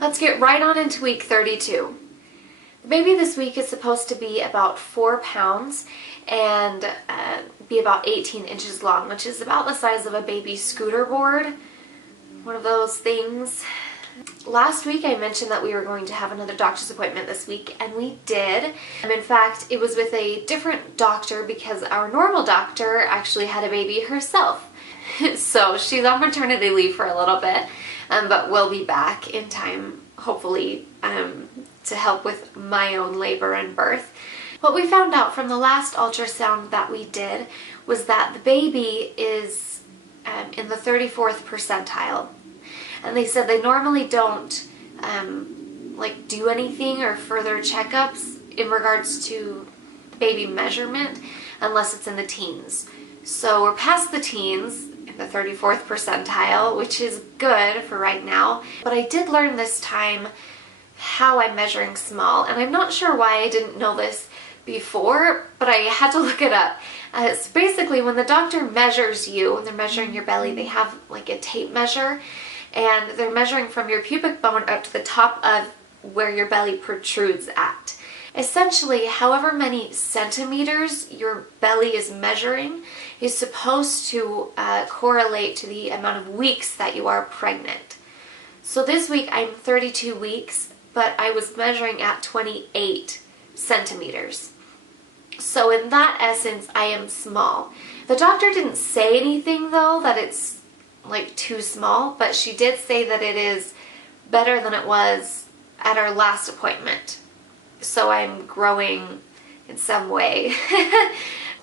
Let's get right on into week 32. The baby this week is supposed to be about 4 pounds and be about 18 inches long, which is about the size of a baby scooter board. One of those things. Last week I mentioned that we were going to have another doctor's appointment this week, and we did. In fact, it was with a different doctor because our normal doctor actually had a baby herself. So she's on maternity leave for a little bit, but will be back in time, hopefully, to help with my own labor and birth. What we found out from the last ultrasound that we did was that the baby is in the 34th percentile. And they said they normally don't do anything or further checkups in regards to baby measurement unless it's in the teens. So we're past the teens, in the 34th percentile, which is good for right now. But I did learn this time how I'm measuring small, and I'm not sure why I didn't know this before, but I had to look it up. So basically, when the doctor measures you, when they're measuring your belly, they have like a tape measure, and they're measuring from your pubic bone up to the top of where your belly protrudes at. Essentially, however many centimeters your belly is measuring is supposed to correlate to the amount of weeks that you are pregnant. So this week I'm 32 weeks, but I was measuring at 28 centimeters. So in that essence, I am small. The doctor didn't say anything though that it's like too small, but she did say that it is better than it was at our last appointment. So I'm growing in some way.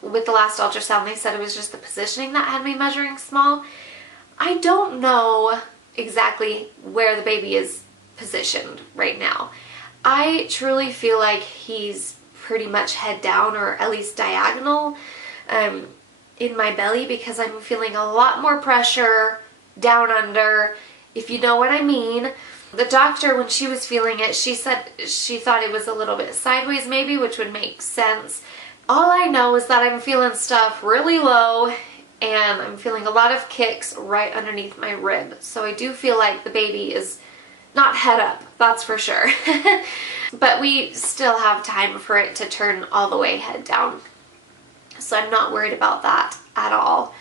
With the last ultrasound, they said it was just the positioning that had me measuring small. I don't know exactly where the baby is positioned right now. I truly feel like he's pretty much head down, or at least diagonal, in my belly, because I'm feeling a lot more pressure down under, if you know what I mean. The doctor, when she was feeling it, she said she thought it was a little bit sideways maybe, which would make sense. All I know is that I'm feeling stuff really low, and I'm feeling a lot of kicks right underneath my rib. So I do feel like the baby is not head up, that's for sure. But we still have time for it to turn all the way head down. So I'm not worried about that at all.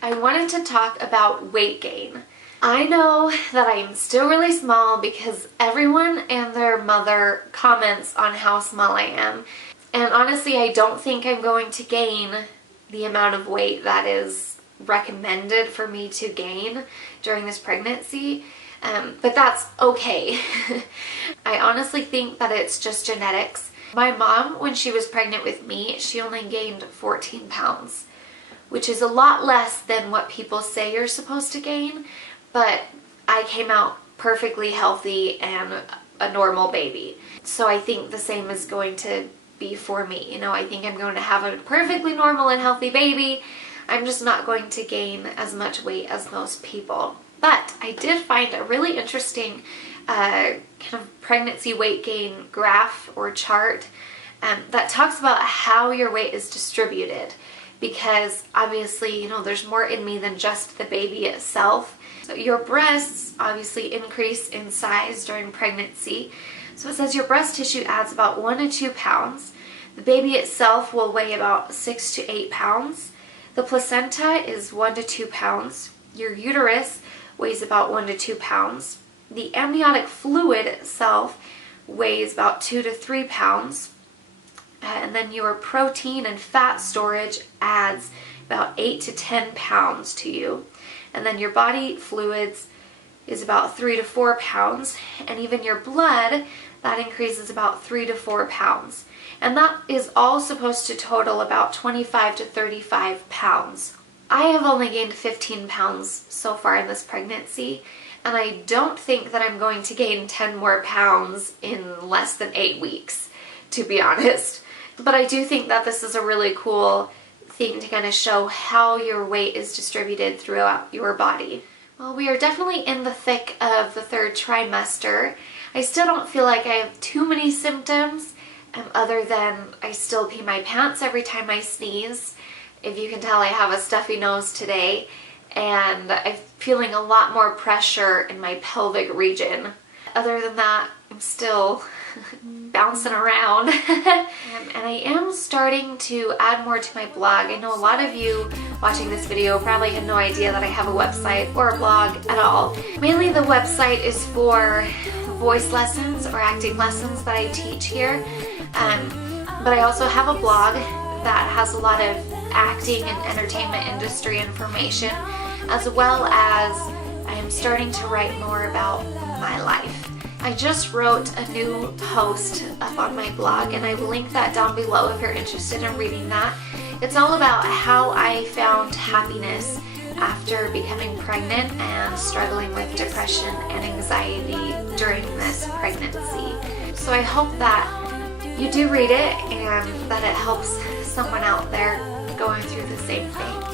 I wanted to talk about weight gain. I know that I'm still really small because everyone and their mother comments on how small I am. And honestly, I don't think I'm going to gain the amount of weight that is recommended for me to gain during this pregnancy. But that's okay. I honestly think that it's just genetics. My mom, when she was pregnant with me, she only gained 14 pounds, which is a lot less than what people say you're supposed to gain. But I came out perfectly healthy and a normal baby. So I think the same is going to be for me. You know, I think I'm going to have a perfectly normal and healthy baby. I'm just not going to gain as much weight as most people. But I did find a really interesting kind of pregnancy weight gain graph or chart that talks about how your weight is distributed. Because obviously, you know, there's more in me than just the baby itself. So your breasts obviously increase in size during pregnancy. So it says your breast tissue adds about 1 to 2 pounds. The baby itself will weigh about 6 to 8 pounds. The placenta is 1 to 2 pounds. Your uterus weighs about 1 to 2 pounds. The amniotic fluid itself weighs about 2 to 3 pounds. And then your protein and fat storage adds about 8 to 10 pounds to you. And then your body fluids is about 3 to 4 pounds. And even your blood, that increases about 3 to 4 pounds. And that is all supposed to total about 25 to 35 pounds. I have only gained 15 pounds so far in this pregnancy, and I don't think that I'm going to gain 10 more pounds in less than 8 weeks, to be honest. But I do think that this is a really cool thing to kind of show how your weight is distributed throughout your body. Well, we are definitely in the thick of the 3rd trimester. I still don't feel like I have too many symptoms, other than I still pee my pants every time I sneeze. If you can tell, I have a stuffy nose today, and I'm feeling a lot more pressure in my pelvic region. other than that, I'm still bouncing around. And I am starting to add more to my blog. I know a lot of you watching this video probably had no idea that I have a website or a blog at all. Mainly the website is for voice lessons or acting lessons that I teach here. But I also have a blog that has a lot of acting and entertainment industry information, as well as I am starting to write more about my life. I just wrote a new post up on my blog, and I will link that down below if you're interested in reading that. It's all about how I found happiness after becoming pregnant and struggling with depression and anxiety during this pregnancy. So I hope that you do read it and that it helps someone out there going through the same thing.